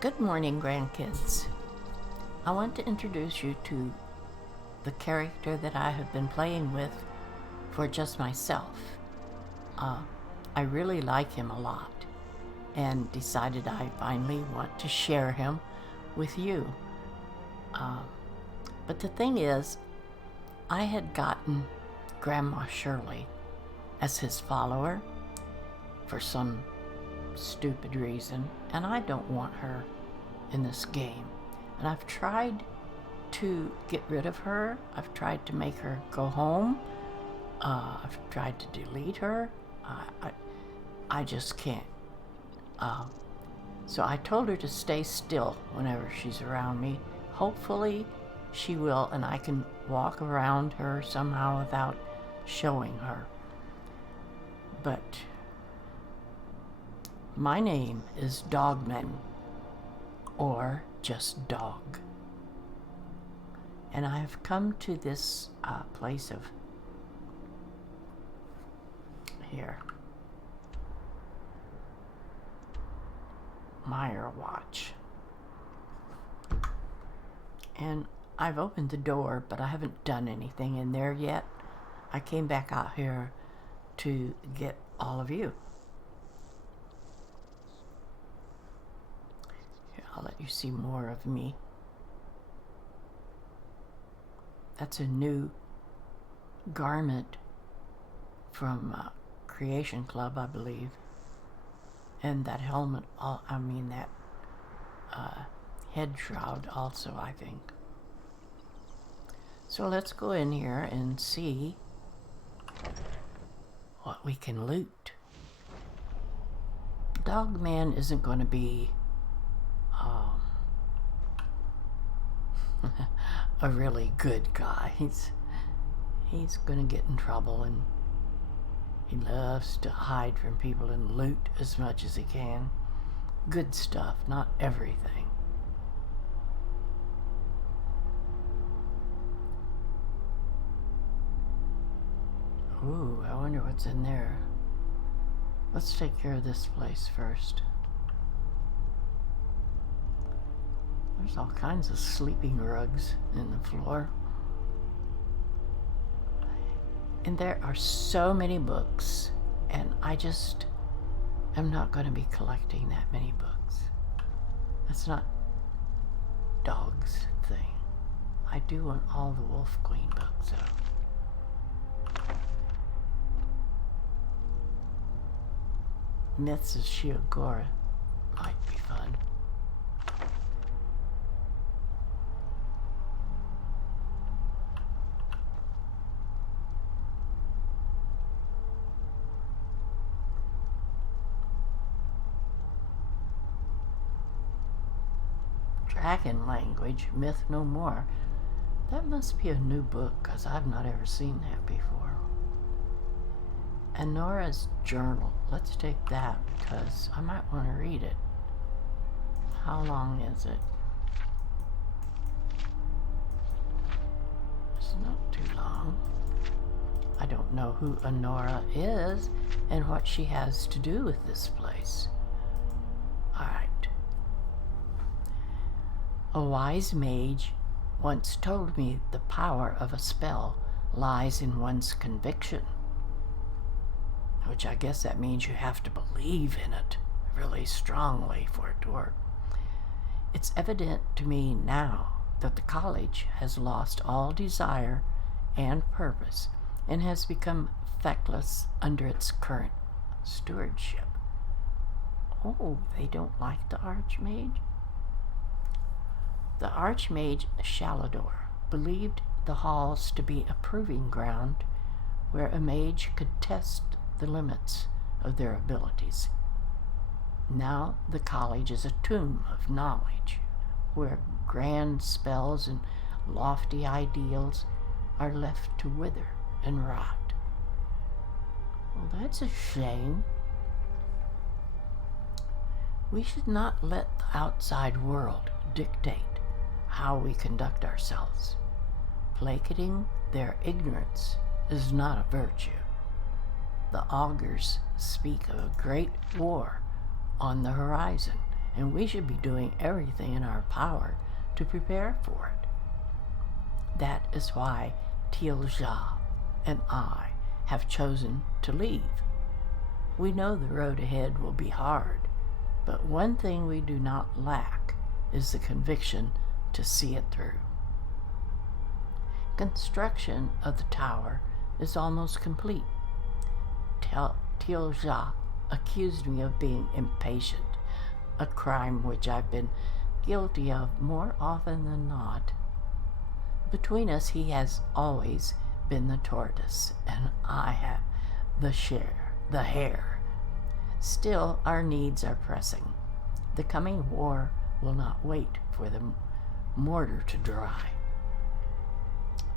Good morning, grandkids. I want to introduce you to the character that I have been playing with for just myself. I really like him a lot and decided I finally want to share him with you. But the thing is, I had gotten Grandma Shirley as his follower for some stupid reason, and I don't want her in this game. And I've tried to get rid of her. I've tried to make her go home. I've tried to delete her. I just can't. So I told her to stay still whenever she's around me. Hopefully she will, and I can walk around her somehow without showing her. But my name is Dogman, or just Dog. And I have come to this place of here, Meyer Watch. And I've opened the door, but I haven't done anything in there yet. I came back out here to get all of you. Here, I'll let you see more of me. That's a new garment from Creation Club, I believe. And that helmet, that head shroud also, I think. So let's go in here and see what we can loot. Dogman isn't going to be a really good guy. He's going to get in trouble, and he loves to hide from people and loot as much as he can. Good stuff, not everything. Ooh, I wonder what's in there. Let's take care of this place first. There's all kinds of sleeping rugs in the floor. And there are so many books, and I just am not going to be collecting that many books. That's not Dog's thing. I do want all the Wolf Queen books, though. Myths of Shiogora might be fun. Dragon Language, Myth No More. That must be a new book, because I've not ever seen that before. Anora's Journal. Let's take that, because I might want to read it. How long is it? It's not too long. I don't know who Anora is and what she has to do with this place. Alright. A wise mage once told me the power of a spell lies in one's conviction. Which I guess that means you have to believe in it really strongly for it to work. It's evident to me now that the college has lost all desire and purpose and has become feckless under its current stewardship. Oh, they don't like the Archmage? The Archmage Shalador believed the halls to be a proving ground where a mage could test the limits of their abilities. Now the college is a tomb of knowledge, where grand spells and lofty ideals are left to wither and rot. Well, that's a shame. We should not let the outside world dictate how we conduct ourselves. Placating their ignorance is not a virtue. The augurs speak of a great war on the horizon, and we should be doing everything in our power to prepare for it. That is why Tilja and I have chosen to leave. We know the road ahead will be hard, but one thing we do not lack is the conviction to see it through. Construction of the tower is almost complete. Tilja accused me of being impatient, a crime which I've been guilty of more often than not. Between us, he has always been the tortoise, and I have the hare. Still, our needs are pressing. The coming war will not wait for the mortar to dry.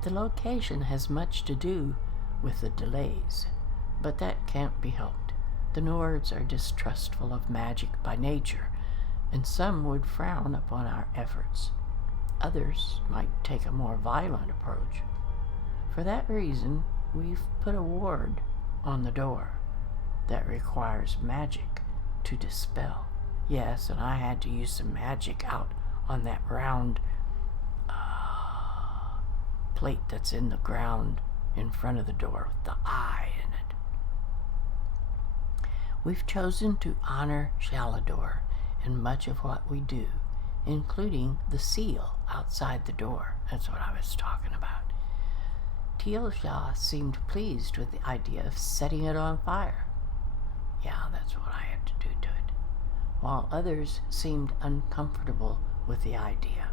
The location has much to do with the delays, but that can't be helped. The Nords are distrustful of magic by nature, and some would frown upon our efforts. Others might take a more violent approach. For that reason, we've put a ward on the door that requires magic to dispel. Yes, and I had to use some magic out on that round plate that's in the ground in front of the door with the eye in it. We've chosen to honor Shalador in much of what we do, including the seal outside the door. That's what I was talking about. Tilja seemed pleased with the idea of setting it on fire. Yeah, that's what I had to do to it. While others seemed uncomfortable with the idea.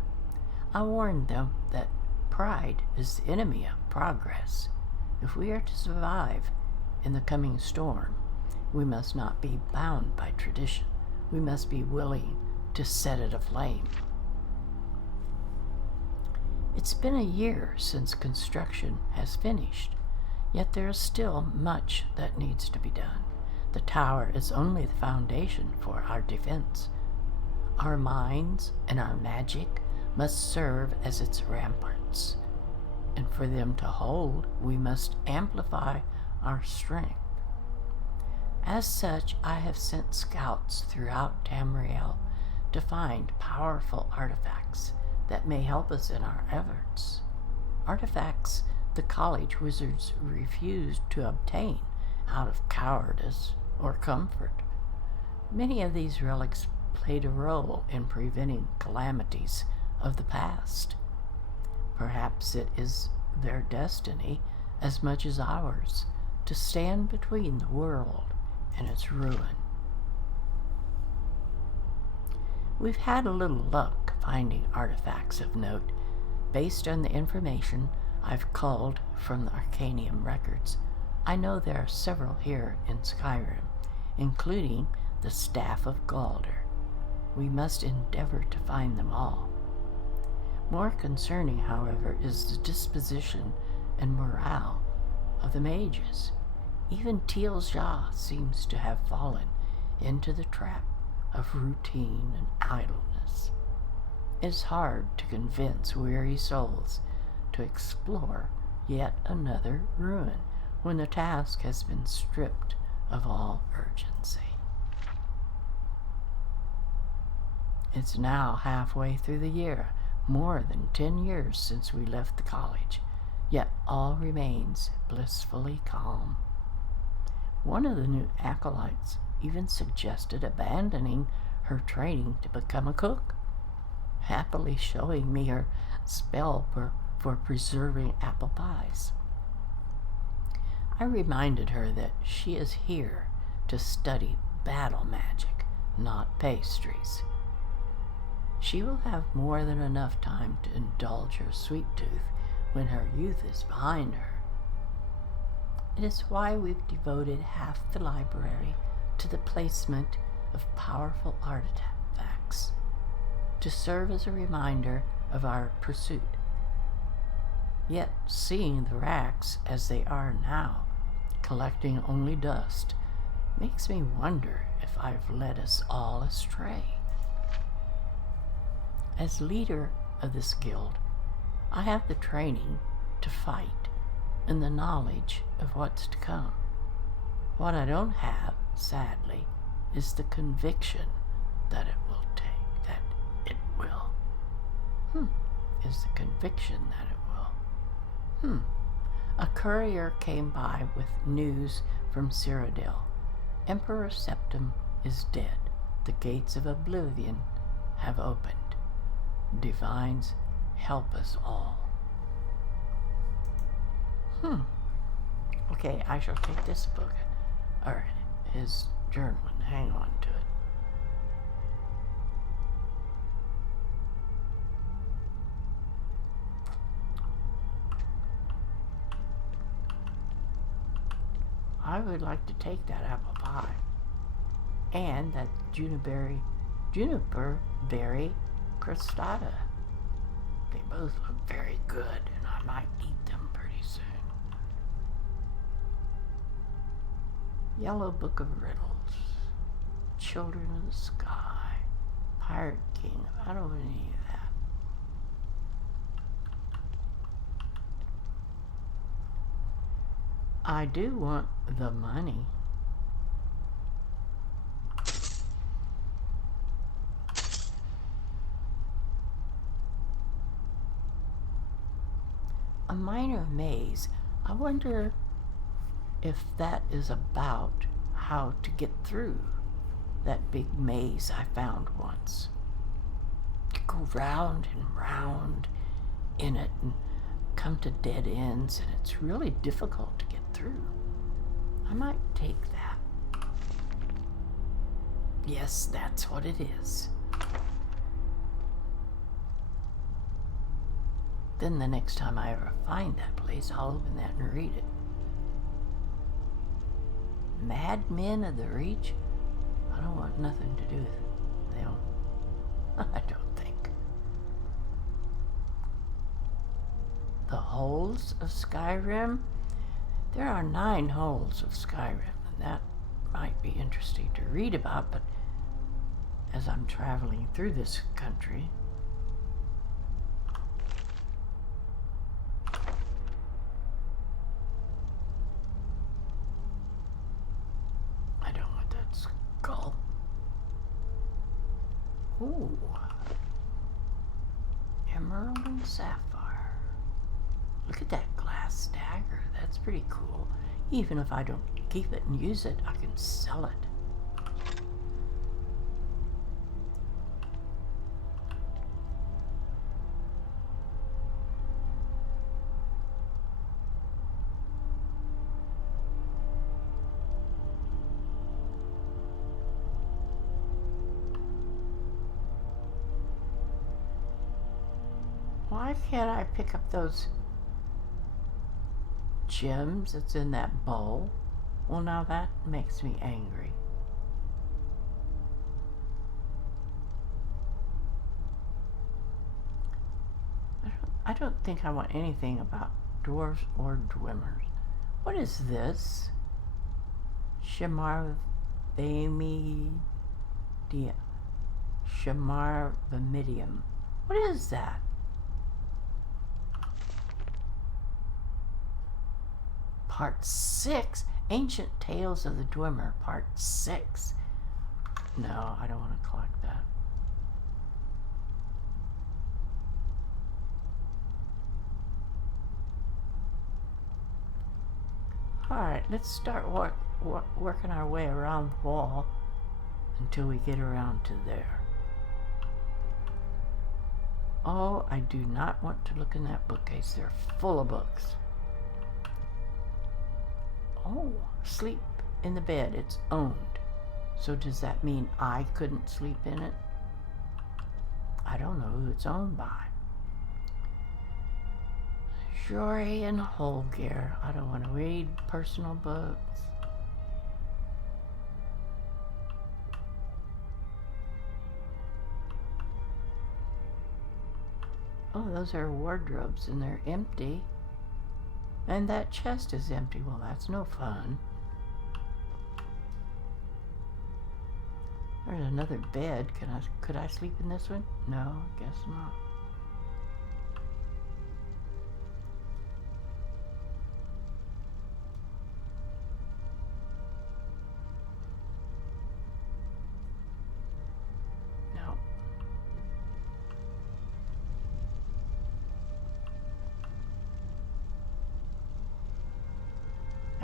I warned them that pride is the enemy of progress. If we are to survive in the coming storm, we must not be bound by tradition. We must be willing to set it aflame. It's been a year since construction has finished, yet there is still much that needs to be done. The tower is only the foundation for our defense. Our minds and our magic must serve as its ramparts, and for them to hold, we must amplify our strength. As such, I have sent scouts throughout Tamriel to find powerful artifacts that may help us in our efforts. Artifacts the college wizards refused to obtain out of cowardice or comfort. Many of these relics played a role in preventing calamities of the past. Perhaps it is their destiny as much as ours to stand between the world and its ruin. We've had a little luck finding artifacts of note based on the information I've culled from the Arcanium records. I know there are several here in Skyrim, including the Staff of Galder. We must endeavor to find them all. More concerning, however, is the disposition and morale of the mages. Even Tilja seems to have fallen into the trap of routine and idleness. It's hard to convince weary souls to explore yet another ruin when the task has been stripped of all urgency. It's now halfway through the year, more than 10 years since we left the college, yet all remains blissfully calm. One of the new acolytes even suggested abandoning her training to become a cook, happily showing me her spell for preserving apple pies. I reminded her that she is here to study battle magic, not pastries. She will have more than enough time to indulge her sweet tooth when her youth is behind her. It is why we've devoted half the library to the placement of powerful artifacts to serve as a reminder of our pursuit. Yet, seeing the racks as they are now, collecting only dust, makes me wonder if I've led us all astray. As leader of this guild, I have the training to fight and the knowledge of what's to come. What I don't have, sadly, is the conviction that it will is the conviction that it will. A courier came by with news from Cyrodiil. Emperor Septim is dead. The gates of oblivion have opened. Divines, help us all. Okay, I shall take this book, or his journal, and hang on to it. I would like to take that apple pie and that juniper berry crostata. They both look very good, and I might eat them pretty soon. Yellow Book of Riddles, Children of the Sky, Pirate King. I don't want any of that. I do want the money. A minor maze. I wonder if that is about how to get through that big maze I found once. You go round and round in it and come to dead ends, and it's really difficult to get through. I might take that. Yes, that's what it is. Then the next time I ever find that place, I'll open that and read it. Mad Men of the Reach? I don't want nothing to do with them. I don't think. The Holes of Skyrim? There are 9 holes of Skyrim, and that might be interesting to read about, but as I'm traveling through this country, I don't want that skull. Ooh. Emerald and sapphire. Look at that glass dagger. That's pretty cool. Even if I don't keep it and use it, I can sell it. Why can't I pick up those gems that's in that bowl? Well, now that makes me angry. I don't think I want anything about dwarves or dwemmers. What is this? Shamar Vamidia. Shamar Vamidium. What is that? Part 6, Ancient Tales of the Dwemer, Part 6. No, I don't want to collect that. Alright, let's start working our way around the wall until we get around to there. Oh, I do not want to look in that bookcase. They're full of books. Oh, sleep in the bed. It's owned. So does that mean I couldn't sleep in it? I don't know who it's owned by. Jory and Holgear. I don't want to read personal books. Oh, those are wardrobes and they're empty. And that chest is empty. Well, that's no fun. There's another bed. Could I sleep in this one? No, I guess not. No.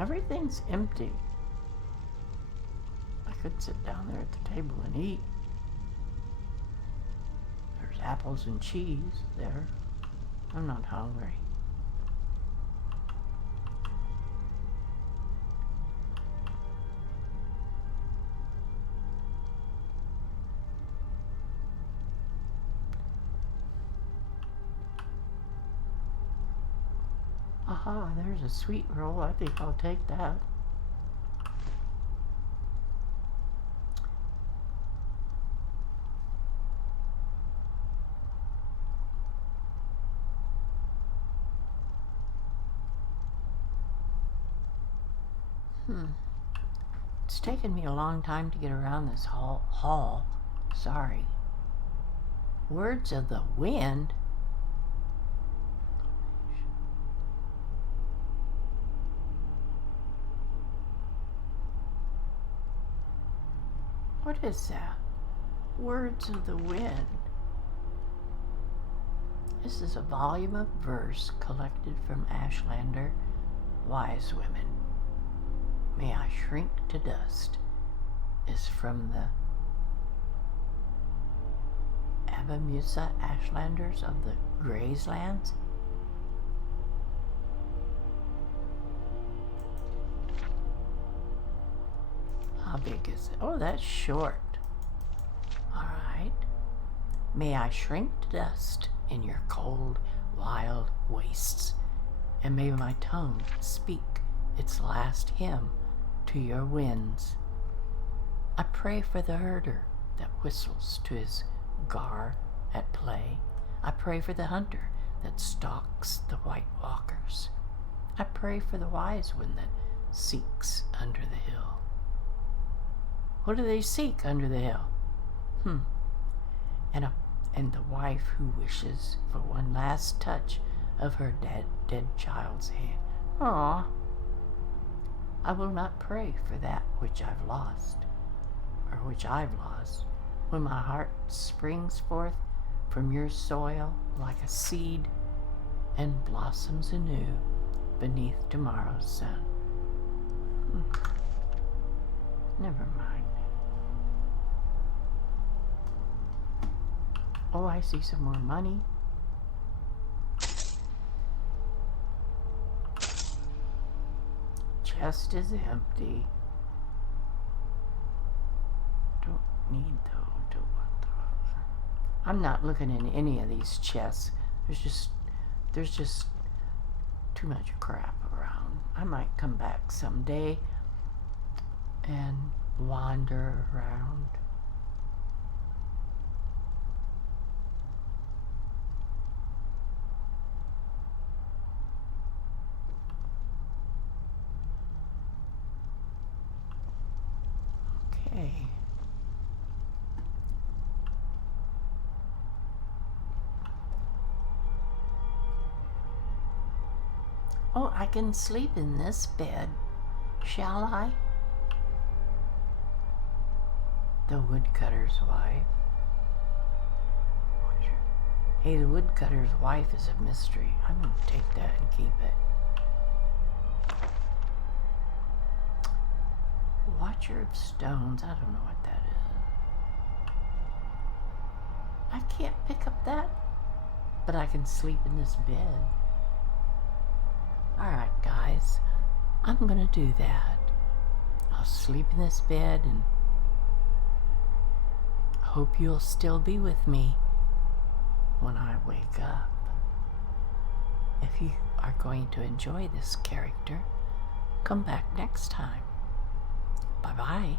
Everything's empty. I could sit down there at the table and eat. There's apples and cheese there. I'm not hungry. Aha, there's a sweet roll. I think I'll take that. It's taken me a long time to get around this hall. Sorry. Words of the Wind? What is that? Words of the Wind. This is a volume of verse collected from Ashlander, Wise Women. May I Shrink to Dust is from the Abamusa Ashlanders of the Grayslands. How big is it? Oh, that's short. Alright. May I shrink to dust in your cold, wild wastes, and may my tongue speak its last hymn to your winds. I pray for the herder that whistles to his gar at play. I pray for the hunter that stalks the white walkers. I pray for the wise one that seeks under the hill. What do they seek under the hill? And the wife who wishes for one last touch of her dead child's hand. Aw. I will not pray for that which I've lost, or which I've lost, when my heart springs forth from your soil like a seed and blossoms anew beneath tomorrow's sun. Never mind. Oh, I see some more money. Chest is empty. Don't need those. Don't want those. I'm not looking in any of these chests. There's just too much crap around. I might come back someday and wander around. Okay. Oh, I can sleep in this bed, shall I? The woodcutter's wife. Hey, the woodcutter's wife is a mystery. I'm going to take that and keep it. Watcher of Stones. I don't know what that is. I can't pick up that, but I can sleep in this bed. Alright, guys. I'm going to do that. I'll sleep in this bed and hope you'll still be with me when I wake up. If you are going to enjoy this character, come back next time. Bye-bye.